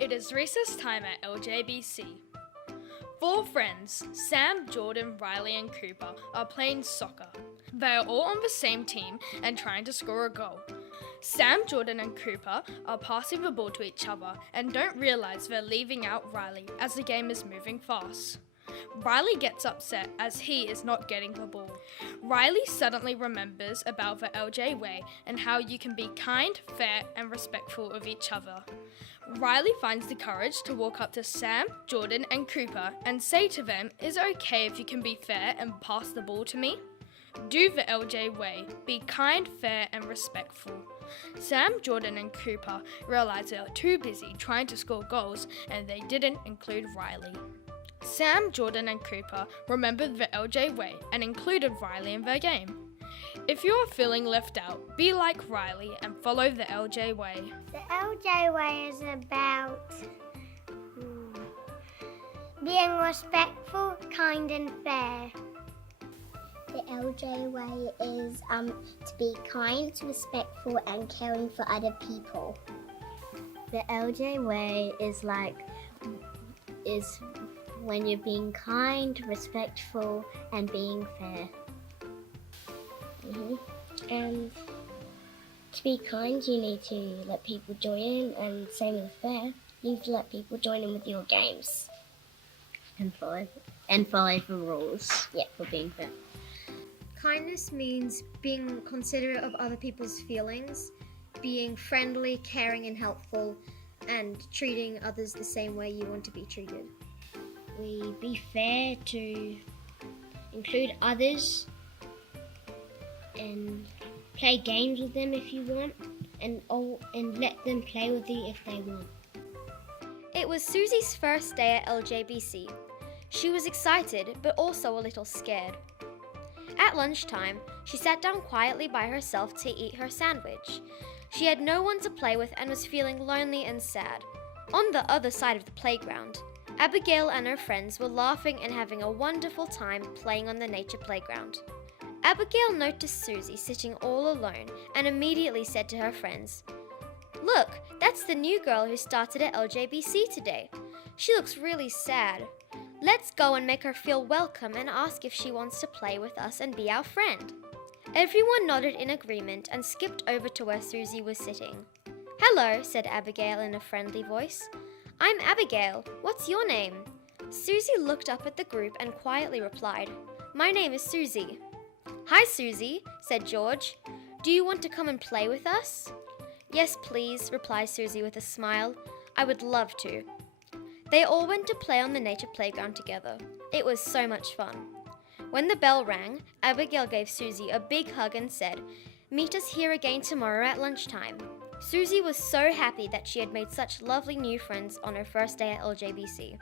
It is recess time at LJBC. Four friends, Sam, Jordan, Riley and Cooper, are playing soccer. They are all on the same team and trying to score a goal. Sam, Jordan and Cooper are passing the ball to each other and don't realise they're leaving out Riley as the game is moving fast. Riley gets upset as he is not getting the ball. Riley suddenly remembers about the LJ way and how you can be kind, fair and respectful of each other. Riley finds the courage to walk up to Sam, Jordan and Cooper and say to them, "Is it okay if you can be fair and pass the ball to me?" Do the LJ way. Be kind, fair and respectful. Sam, Jordan and Cooper realise they are too busy trying to score goals and they didn't include Riley. Sam, Jordan and Cooper remembered the LJ way and included Riley in their game. If you are feeling left out, be like Riley and follow the LJ way. The LJ way is about being respectful, kind and fair. The LJ way is to be kind, respectful and caring for other people. The LJ way is when you're being kind, respectful and being fair. And to be kind, you need to let people join in, and same with fair, you need to let people join in with your games. And follow the rules. Yeah, for being fair. Kindness means being considerate of other people's feelings, being friendly, caring and helpful, and treating others the same way you want to be treated. We be fair to include others and play games with them if you want, and let them play with you if they want. It was Susie's first day at LJBC. She was excited but also a little scared. At lunchtime, she sat down quietly by herself to eat her sandwich. She had no one to play with and was feeling lonely and sad. On the other side of the playground, Abigail and her friends were laughing and having a wonderful time playing on the nature playground. Abigail noticed Susie sitting all alone and immediately said to her friends, "Look, that's the new girl who started at LJBC today. She looks really sad. Let's go and make her feel welcome and ask if she wants to play with us and be our friend." Everyone nodded in agreement and skipped over to where Susie was sitting. "Hello," said Abigail in a friendly voice. "I'm Abigail. What's your name?" Susie looked up at the group and quietly replied, "My name is Susie." "Hi, Susie," said George. "Do you want to come and play with us?" "Yes, please," replied Susie with a smile. "I would love to." They all went to play on the nature playground together. It was so much fun. When the bell rang, Abigail gave Susie a big hug and said, "Meet us here again tomorrow at lunchtime." Susie was so happy that she had made such lovely new friends on her first day at LJBC.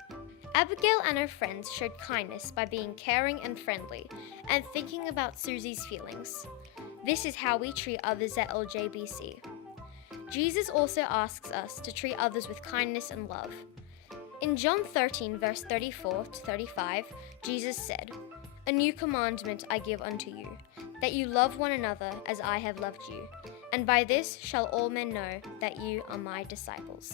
Abigail and her friends showed kindness by being caring and friendly and thinking about Susie's feelings. This is how we treat others at LJBC. Jesus also asks us to treat others with kindness and love. In John 13, verse 34 to 35, Jesus said, "A new commandment I give unto you, that you love one another as I have loved you. And by this shall all men know that you are my disciples."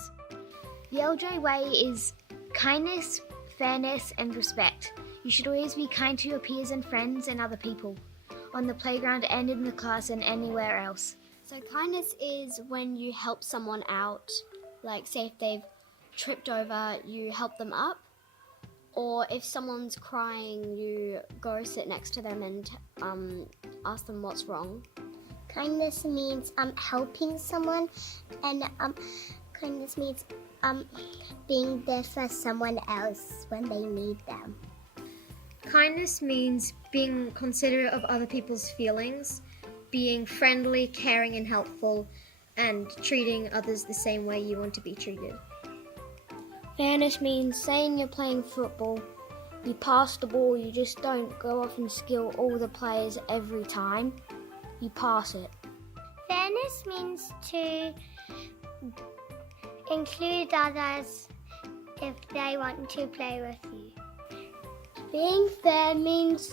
The LJ way is kindness, fairness and respect. You should always be kind to your peers and friends and other people, on the playground and in the class and anywhere else. So kindness is when you help someone out, like say if they've tripped over, you help them up, or if someone's crying, you go sit next to them and ask them what's wrong. Kindness means helping someone, and kindness means being there for someone else when they need them. Kindness means being considerate of other people's feelings, being friendly, caring and helpful, and treating others the same way you want to be treated. Fairness means saying you're playing football, you pass the ball, you just don't go off and skill all the players every time, you pass it. Fairness means to include others if they want to play with you. Being fair means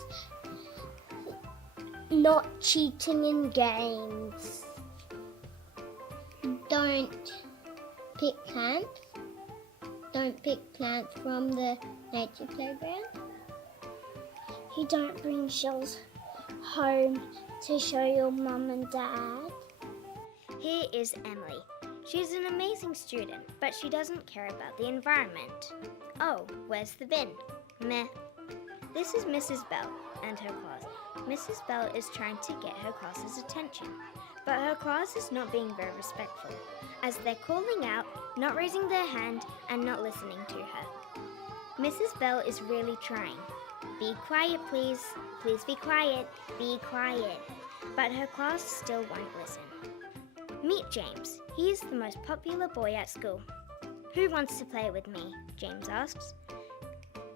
not cheating in games. Don't pick camps. don't pick plants from the nature playground. You don't bring shells home to show your mum and dad. Here is Emily. She's an amazing student, but she doesn't care about the environment. Oh, where's the bin? Meh. This is Mrs. Bell and her class. Mrs. Bell is trying to get her class's attention, but her class is not being very respectful, as they're calling out, not raising their hand, and not listening to her. Mrs. Bell is really trying. Be quiet, please. Please be quiet. Be quiet. But her class still won't listen. Meet James. He is the most popular boy at school. Who wants to play with me? James asks.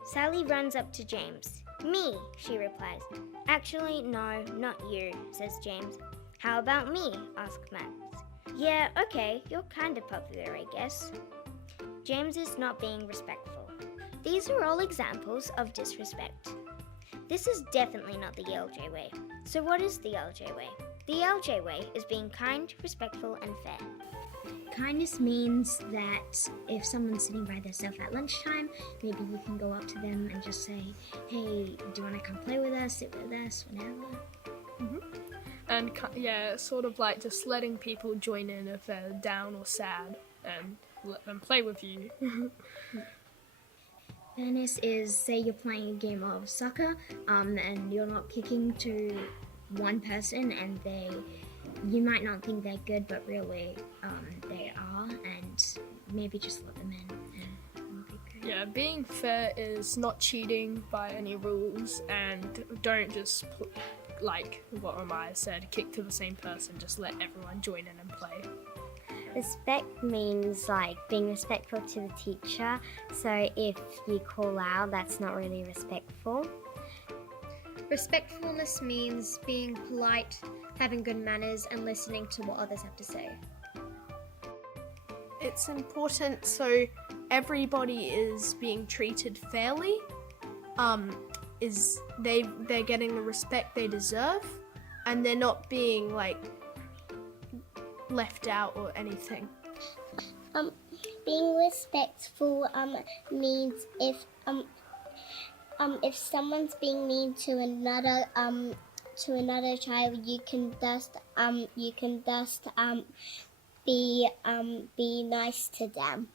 Sally runs up to James. Me, she replies. Actually, no, not you, says James. How about me? asks Max. Yeah, okay, you're kind of popular, I guess. James is not being respectful. These are all examples of disrespect. This is definitely not the LJ way. So what is the LJ way? The LJ way is being kind, respectful, and fair. Kindness means that if someone's sitting by themselves at lunchtime, maybe you can go up to them and just say, hey, do you want to come play with us, sit with us, whenever? And yeah, sort of like just letting people join in if they're down or sad and let them play with you. Fairness is, say you're playing a game of soccer and you're not kicking to one person and you might not think they're good, but really they are, and maybe just let them in and it'll be great. Yeah, being fair is not cheating by any rules, and don't just like what Amaya said, kick to the same person. Just let everyone join in and play. Respect means like being respectful to the teacher. So if you call out, that's not really respectful. Respectfulness means being polite, having good manners, and listening to what others have to say. It's important so everybody is being treated fairly. They're getting the respect they deserve, and they're not being like left out or anything. Being respectful means if someone's being mean to another child, you can just be nice to them.